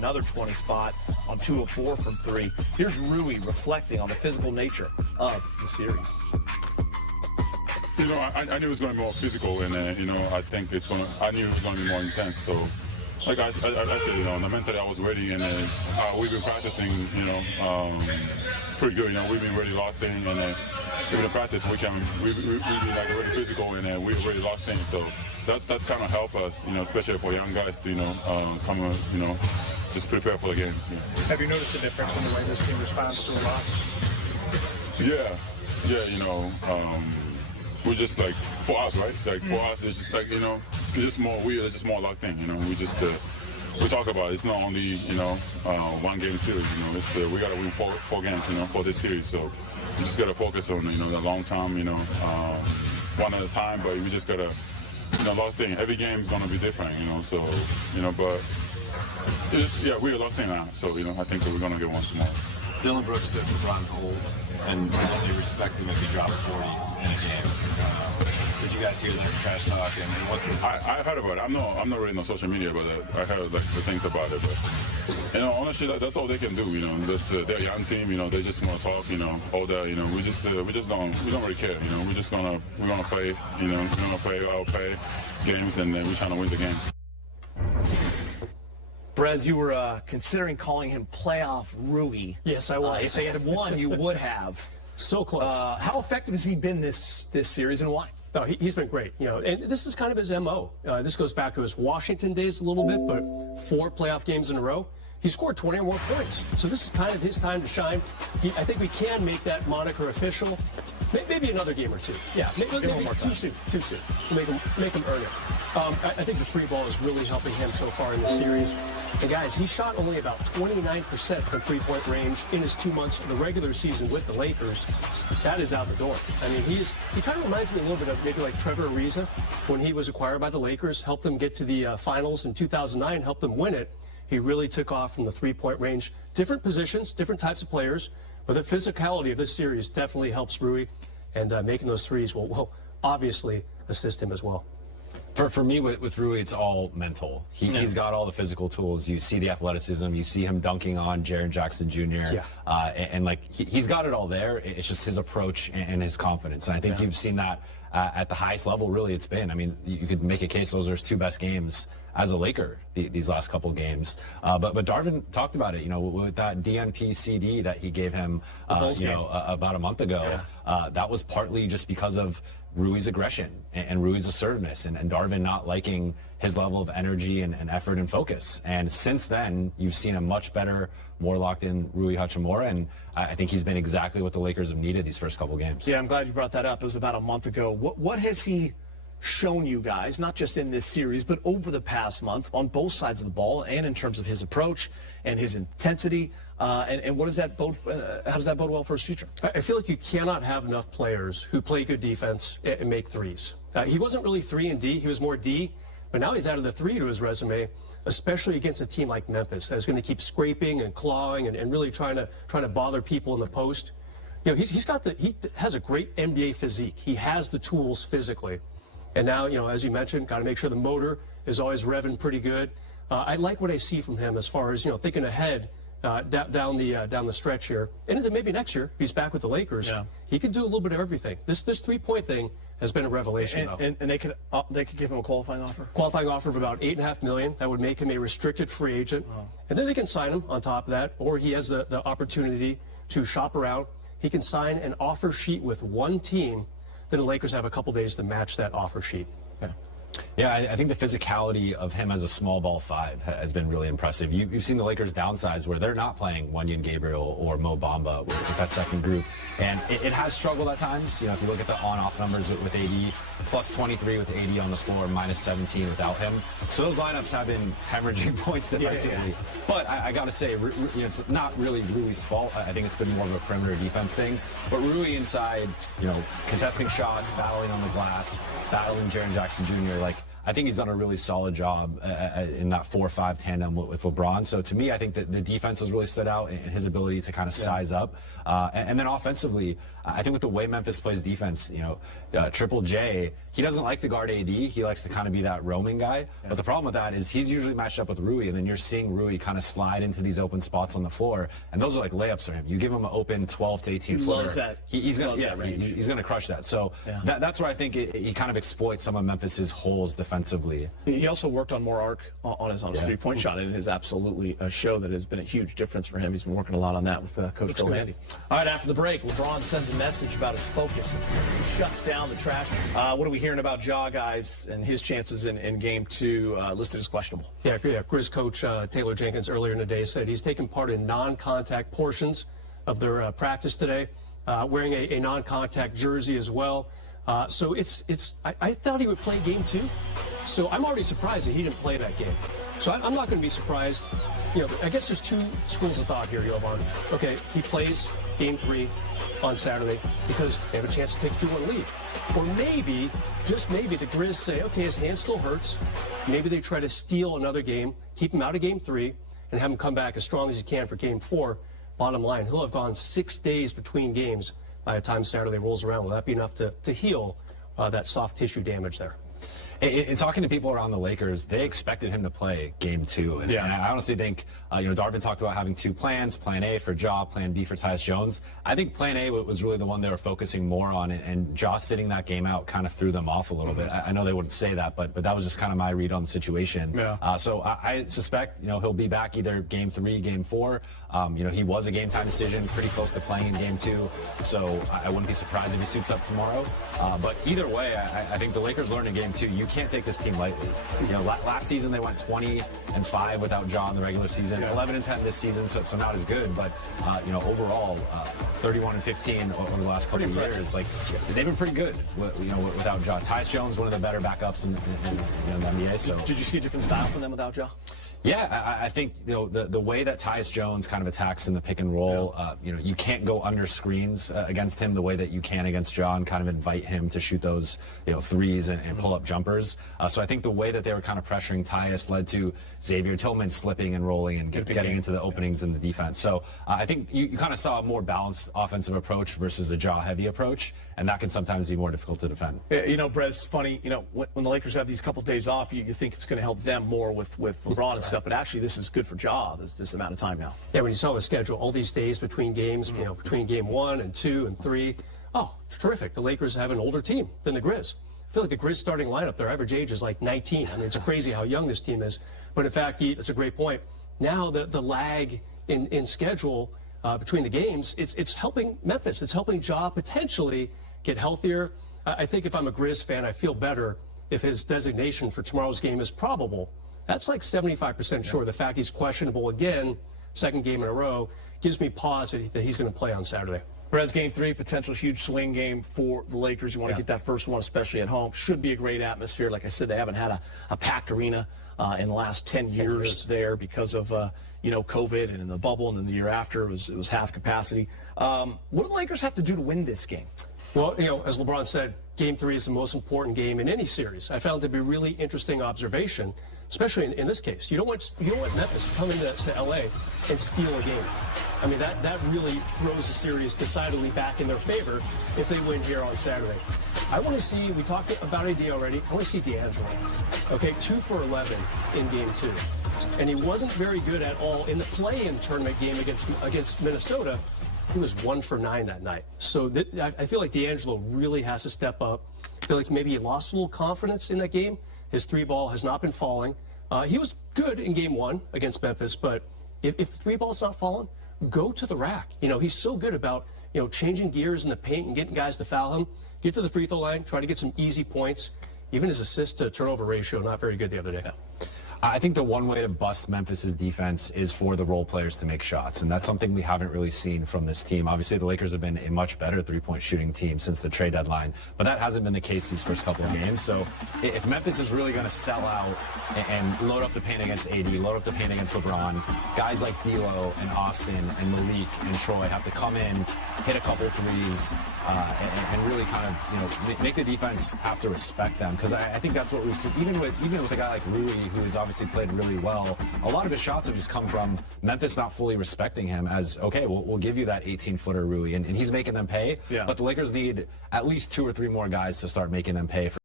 another 20 spot on 2 of 4 from 3. Here's Rui reflecting on the physical nature of the series. You know, I knew it was going to be more physical, and you know, I think I knew it was going to be more intense. So, like I said, you know, mentally I was ready, and we've been practicing, you know, pretty good. You know, we've been really locked in, and even in practice we be like really physical, and we're really locked in. So that's kind of helped us, you know, especially for young guys to, you know, you know, just prepare for the games. You know. Have you noticed a difference in the way this team responds to a loss? Yeah, you know. We're just like, for us, right? Like for us, it's just like, you know, it's just more weird, it's just more locked in, you know. We talk about it. It's not only, you know, one game series, you know. It's we gotta win four games, you know, for this series. So we just gotta focus on, you know, the long term, you know, one at a time. But we just gotta, you know, locked in. Every game is gonna be different, you know. So, you know, but yeah, we're locked in now. So, you know, I think that we're gonna get one tomorrow. Dillon Brooks took LeBron's hold, and they respect him if he dropped 40 in a game. Did you guys hear that trash talk? And what's it? I heard about it. I'm not really on social media, but I heard like the things about it. But you know, honestly, that's all they can do. You know, they're a young team. You know, they just want to talk. You know, all that. You know, we don't really care. You know, we're gonna play. You know, we're gonna play our games, and we're trying to win the games. Brez, you were considering calling him playoff Rui. Yes, I was. If they had won, you would have. So close. How effective has he been this series, and why? No, he's been great. You know, and this is kind of his MO. This goes back to his Washington days a little bit, but 4 playoff games in a row. He scored 20 or more points. So this is kind of his time to shine. I think we can make that moniker official. Maybe another game or two. Yeah, maybe too soon. Make him earn it. I think the free ball is really helping him so far in this series. And guys, he shot only about 29% from three-point range in his 2 months of the regular season with the Lakers. That is out the door. I mean, he kind of reminds me a little bit of maybe like Trevor Ariza when he was acquired by the Lakers, helped them get to the finals in 2009, helped them win it. He really took off from the three-point range. Different positions, different types of players, but the physicality of this series definitely helps Rui, and making those threes will obviously assist him as well. For me, with Rui, it's all mental. He's got all the physical tools. You see the athleticism. You see him dunking on Jaren Jackson Jr. Yeah. And like he's got it all there. It's just his approach and his confidence. And I think you've seen that at the highest level. Really, it's been. I mean, you could make a case those are his 2 best games as a Laker these last couple games. But Darvin talked about it, you know, with that DNP CD that he gave him, you know, about a month ago. That was partly just because of Rui's aggression and Rui's assertiveness and Darvin not liking his level of energy and effort and focus. And since then, you've seen a much better, more locked in Rui Hachimura, and I think he's been exactly what the Lakers have needed these first couple games. Yeah, I'm glad you brought that up. It was about a month ago. What has he shown you guys, not just in this series, but over the past month on both sides of the ball and in terms of his approach and his intensity? And what does that bode, how does that bode well for his future? I feel like you cannot have enough players who play good defense and make threes. He wasn't really 3 and D, he was more D, but now he's added the 3 to his resume, especially against a team like Memphis that's going to keep scraping and clawing and really trying to bother people in the post. You know, he has a great NBA physique. He has the tools physically. And now, you know, as you mentioned, got to make sure the motor is always revving pretty good. I like what I see from him as far as, you know, thinking ahead down the stretch here. And into maybe next year, if he's back with the Lakers, he could do a little bit of everything. This 3-point thing has been a revelation, though. And they could give him a qualifying offer? Qualifying offer of about $8.5 million. That would make him a restricted free agent. Wow. And then they can sign him on top of that, or he has the opportunity to shop around. He can sign an offer sheet with one team. Then the Lakers have a couple days to match that offer sheet. Yeah, I think the physicality of him as a small ball 5 has been really impressive. You've seen the Lakers downsize where they're not playing Wenyen Gabriel or Mo Bamba with that second group. And it has struggled at times. You know, if you look at the on-off numbers with AD, plus 23 with AD on the floor, minus 17 without him. So those lineups have been hemorrhaging points defensively. But I got to say, you know, it's not really Rui's fault. I think it's been more of a perimeter defense thing. But Rui inside, you know, contesting shots, battling on the glass, battling Jaren Jackson Jr., like, I think he's done a really solid job in that 4-5 tandem with LeBron. So to me, I think that the defense has really stood out in his ability to kind of size up. And then offensively, I think with the way Memphis plays defense, Triple J, he doesn't like to guard AD. He likes to kind of be that roaming guy. But the problem with that is he's usually matched up with Rui, and then you're seeing Rui kind of slide into these open spots on the floor, and those are like layups for him. You give him an open 12 to 18 footer. Loves that. He's going to crush that. So that's where I think he kind of exploits some of Memphis's holes defensively. He also worked on more arc on his three-point shot, and it has absolutely shown that it has been a huge difference for him. He's been working a lot on that with Coach Phil Handy. All right, after the break, LeBron sends a message about his focus. He shuts down the trash. What are we hearing about Ja, guys, and his chances in Game 2 listed as questionable? Yeah. Grizz coach Taylor Jenkins earlier in the day said he's taken part in non-contact portions of their practice today, wearing a non-contact jersey as well. So I thought he would play Game 2. So I'm already surprised that he didn't play that game. So I'm not going to be surprised. I guess there's two schools of thought here, Jovan. Okay, he plays Game 3 on Saturday because they have a chance to take a 2-1 lead. Or maybe, just maybe, the Grizz say, okay, his hand still hurts. Maybe they try to steal another game, keep him out of Game 3, and have him come back as strong as he can for Game 4. Bottom line, he'll have gone 6 days between games by the time Saturday rolls around. Will that be enough to heal that soft tissue damage there? In talking to people around the Lakers, they expected him to play Game 2. And I honestly think, Darvin talked about having two plans, Plan A for Ja, Plan B for Tyus Jones. I think Plan A was really the one they were focusing more on, and Ja sitting that game out kind of threw them off a little bit. I know they wouldn't say that, but that was just kind of my read on the situation. So I suspect, he'll be back either Game 3, Game 4. He was a game time decision, pretty close to playing in Game 2. So I wouldn't be surprised if he suits up tomorrow. But either way, I think the Lakers learned in Game 2, you can't take this team lightly. Last season they went 20-5 without Ja in the regular season, 11-10 this season, so not as good. But overall, 31-15 over the last couple of years. They've been pretty good. Without Ja. Tyus Jones, one of the better backups in the NBA. So did you see a different style from them without Ja? Yeah, I think the way that Tyus Jones kind of attacks in the pick and roll, you can't go under screens against him the way that you can against Ja and kind of invite him to shoot those threes and pull up jumpers. So I think the way that they were kind of pressuring Tyus led to Xavier Tillman slipping and rolling and getting into the openings in the defense. So I think you kind of saw a more balanced offensive approach versus a Ja heavy approach, and that can sometimes be more difficult to defend. Brez, funny, when the Lakers have these couple days off, you think it's going to help them more with LeBron and stuff, but actually this is good for Ja, this amount of time now. Yeah, when you saw the schedule, all these days between games, between Game 1 and 2 and 3, terrific. The Lakers have an older team than the Grizz. I feel like the Grizz starting lineup, their average age is like 19. I mean, it's crazy how young this team is. But in fact, it's a great point. Now the lag in schedule between the games, it's helping Memphis. It's helping Ja potentially get healthier. I think if I'm a Grizz fan, I feel better if his designation for tomorrow's game is probable. That's like 75% sure. The fact he's questionable again, second game in a row, gives me pause that he's going to play on Saturday. Whereas Game 3, potential huge swing game for the Lakers. You want to get that first one, especially at home. Should be a great atmosphere. Like I said, they haven't had a packed arena in the last 10 years there because of COVID and in the bubble, and then the year after it was half capacity. What do the Lakers have to do to win this game? Well, as LeBron said, Game 3 is the most important game in any series. I found it to be a really interesting observation, especially in this case. You don't want Memphis to come into LA and steal a game. I mean, that really throws the series decidedly back in their favor if they win here on Saturday. I want to see, we talked about AD already, I want to see D'Angelo. Okay, 2 for 11 in Game 2. And he wasn't very good at all in the play-in tournament game against Minnesota. He was 1 for 9 that night. So I feel like D'Angelo really has to step up. I feel like maybe he lost a little confidence in that game. His three ball has not been falling. He was good in Game 1 against Memphis, but if the three ball's not falling, go to the rack. He's so good about, changing gears in the paint and getting guys to foul him. Get to the free throw line, try to get some easy points. Even his assist to turnover ratio, not very good the other day. I think the one way to bust Memphis's defense is for the role players to make shots, and that's something we haven't really seen from this team. Obviously, the Lakers have been a much better three-point shooting team since the trade deadline, but that hasn't been the case these first couple of games. So if Memphis is really going to sell out and load up the paint against AD, load up the paint against LeBron, guys like D'Lo and Austin and Malik and Troy have to come in, hit a couple threes, and really kind of make the defense have to respect them, because I think that's what we've seen. Even with a guy like Rui, who has obviously played really well, a lot of his shots have just come from Memphis not fully respecting him as, okay, we'll give you that 18-footer Rui, and he's making them pay. Yeah. But the Lakers need at least 2 or 3 more guys to start making them pay for